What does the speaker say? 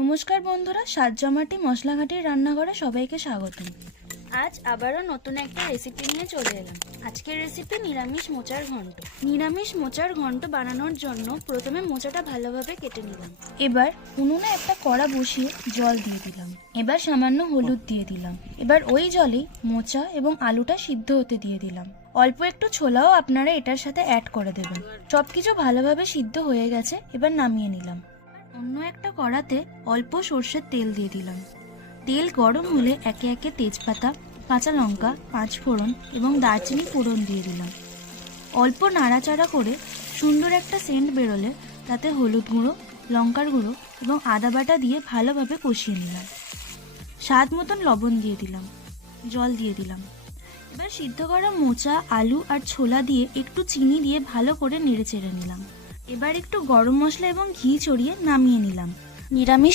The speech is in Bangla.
নমস্কার বন্ধুরা, স্বাদ জমাটি মশলাঘাটির রান্নাঘরে সবাইকে স্বাগত। আজ আবারও নতুন একটা রেসিপি নিয়ে চলে এলাম। আজকের রেসিপি নিরামিষ মোচার ঘন্ট। নিরামিষ মোচার ঘন্ট বানানোর জন্য প্রথমে মোচাটা ভালোভাবে কেটে নিলাম। এবার উনুনে একটা কড়া বসিয়ে জল দিয়ে দিলাম। এবার সামান্য হলুদ দিয়ে দিলাম। এবার ওই জলেই মোচা এবং আলুটা সিদ্ধ হতে দিয়ে দিলাম। অল্প একটু ছোলাও আপনারা এটার সাথে অ্যাড করে দেবেন। সবকিছু ভালোভাবে সিদ্ধ হয়ে গেছে, এবার নামিয়ে নিলাম। অন্য একটা কড়াতে অল্প সর্ষের তেল দিয়ে দিলাম। তেল গরম হলে একে একে তেজপাতা, কাঁচা লঙ্কা, পাঁচফোড়ন এবং দারচিনি ফোড়ন দিয়ে দিলাম। অল্প নাড়াচাড়া করে সুন্দর একটা সেন্ট বেরোলে তাতে হলুদ গুঁড়ো, লঙ্কার গুঁড়ো এবং আদা বাটা দিয়ে ভালোভাবে কষিয়ে নিলাম। স্বাদ মতন লবণ দিয়ে দিলাম, জল দিয়ে দিলাম। এবার সিদ্ধ করা মোচা, আলু আর ছোলা দিয়ে একটু চিনি দিয়ে ভালো করে নেড়ে চেড়ে নিলাম। এবার একটু গরম মশলা এবং ঘি ছড়িয়ে নামিয়ে নিলাম। নিরামিষ